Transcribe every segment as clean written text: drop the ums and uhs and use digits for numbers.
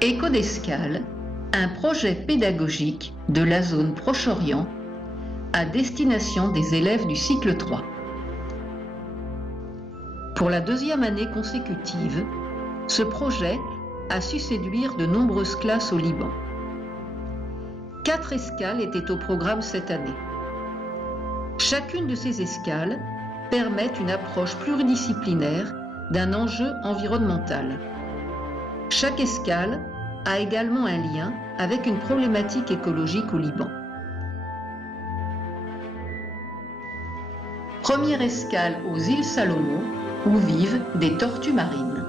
Écho d'escale, un projet pédagogique de la zone Proche-Orient à destination des élèves du cycle 3. Pour la deuxième année consécutive, ce projet a su séduire de nombreuses classes au Liban. 4 escales étaient au programme cette année. Chacune de ces escales permet une approche pluridisciplinaire d'un enjeu environnemental. Chaque escale a également un lien avec une problématique écologique au Liban. Première escale aux îles Salomon, où vivent des tortues marines.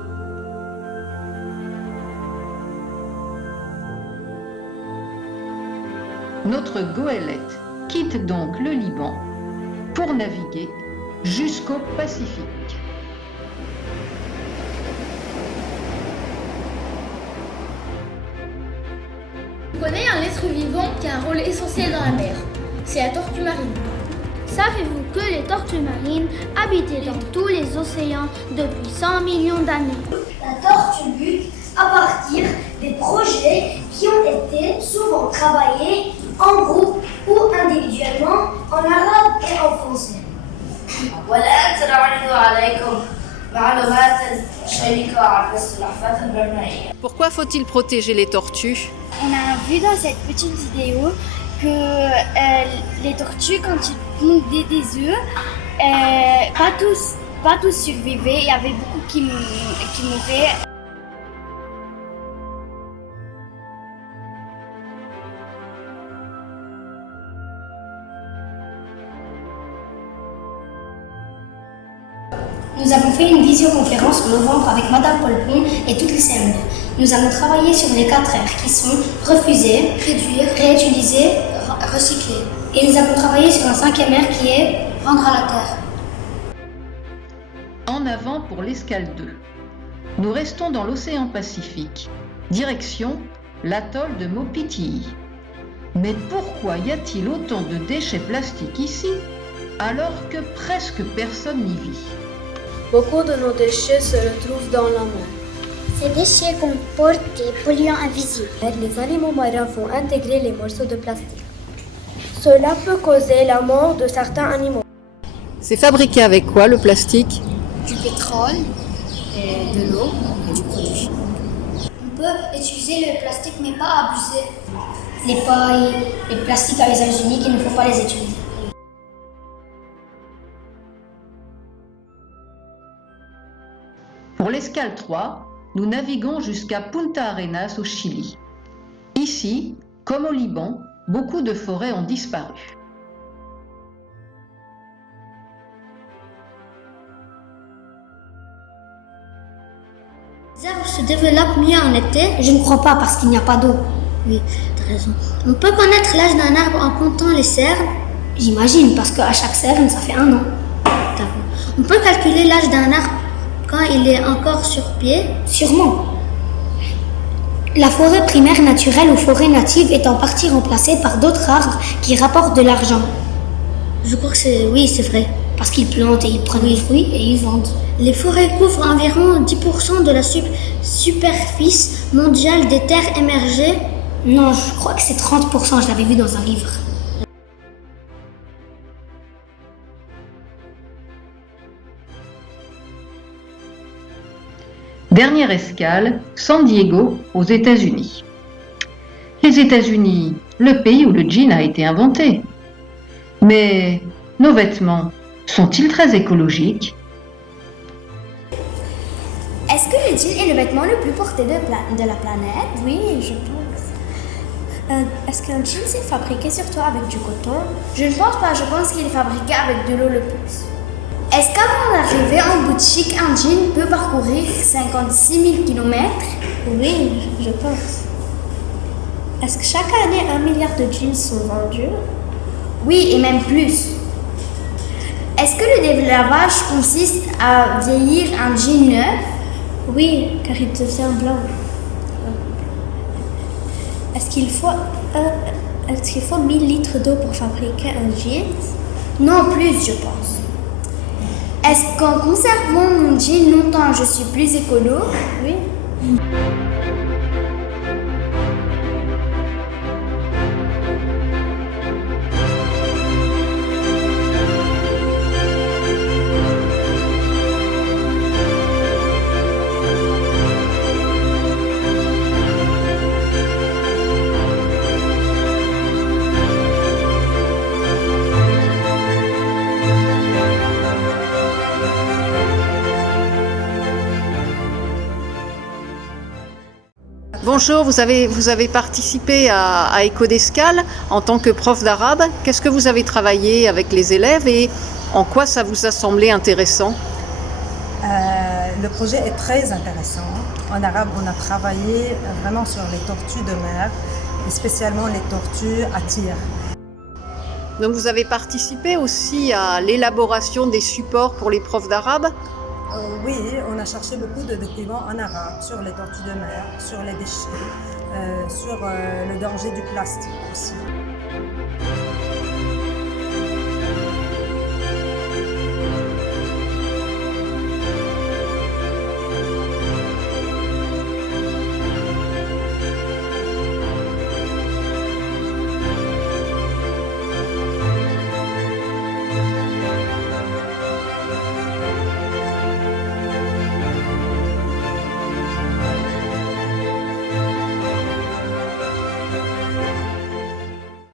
Notre goélette quitte donc le Liban pour naviguer jusqu'au Pacifique. On connaît un être vivant qui a un rôle essentiel dans la mer. C'est la tortue marine. Savez-vous que les tortues marines habitaient dans tous les océans depuis 100 millions d'années? La tortue bute à partir des projets qui ont été souvent travaillés en groupe ou individuellement en arabe et en français. Pourquoi faut-il protéger les tortues? On a vu dans cette petite vidéo que les tortues, quand ils pondaient des œufs, pas tous survivaient. Il y avait beaucoup qui mouraient. Nous avons fait une visioconférence en novembre avec Madame Polpon et toutes les CM2. Nous avons travaillé sur les 4 R qui sont refuser, réduire, réutiliser, recycler. Et nous avons travaillé sur un 5e R qui est rendre à la terre. En avant pour l'escale 2. Nous restons dans l'océan Pacifique, direction l'atoll de Mopiti. Mais pourquoi y a-t-il autant de déchets plastiques ici, alors que presque personne n'y vit? Beaucoup de nos déchets se retrouvent dans la mer. Ces déchets comportent des polluants invisibles. Les animaux marins vont intégrer les morceaux de plastique. Cela peut causer la mort de certains animaux. C'est fabriqué avec quoi le plastique? Du pétrole, et de l'eau et du produit. On peut utiliser le plastique mais pas abuser. Les pailles, les plastiques à usage unique, il ne faut pas les utiliser. Pour l'escale 3, nous naviguons jusqu'à Punta Arenas au Chili. Ici, comme au Liban, beaucoup de forêts ont disparu. Les arbres se développent mieux en été? Je ne crois pas parce qu'il n'y a pas d'eau. Oui, tu as raison. On peut connaître l'âge d'un arbre en comptant les cernes? J'imagine, parce qu'à chaque cerne, ça fait 1 an. On peut calculer l'âge d'un arbre quand il est encore sur pied? Sûrement. La forêt primaire naturelle ou forêt native est en partie remplacée par d'autres arbres qui rapportent de l'argent. Je crois que c'est vrai. Parce qu'ils plantent et ils prennent les fruits et ils vendent. Les forêts couvrent environ 10% de la superficie mondiale des terres émergées. Non, je crois que c'est 30%, je l'avais vu dans un livre. Dernière escale, San Diego, aux États-Unis. Les États-Unis, le pays où le jean a été inventé. Mais nos vêtements sont-ils très écologiques? Est-ce que le jean est le vêtement le plus porté de la planète? Oui, je pense. Est-ce qu'un jean c'est fabriqué surtout avec du coton? Je ne pense pas, je pense qu'il est fabriqué avec de l'eau le plus. Est-ce qu'avant d'arriver en boutique, un jean peut parcourir 56 000 km? Oui, je pense. Est-ce que chaque année 1 milliard de jeans sont vendus? Oui, et même plus. Est-ce que le délavage consiste à vieillir un jean neuf? Oui, car il devient blanc. Est-ce qu'il faut 1000 litres d'eau pour fabriquer un jean? Non, plus, je pense. Est-ce qu'en conservant mon jean longtemps, je suis plus écolo? Oui. Bonjour, vous avez participé à Éco-d'Escale en tant que prof d'arabe. Qu'est-ce que vous avez travaillé avec les élèves et en quoi ça vous a semblé intéressant? Le projet est très intéressant. En arabe, on a travaillé vraiment sur les tortues de mer, et spécialement les tortues à tir. Donc vous avez participé aussi à l'élaboration des supports pour les profs d'arabe? Oui, on a cherché beaucoup de documents en arabe sur les tortues de mer, sur les déchets, sur le danger du plastique aussi.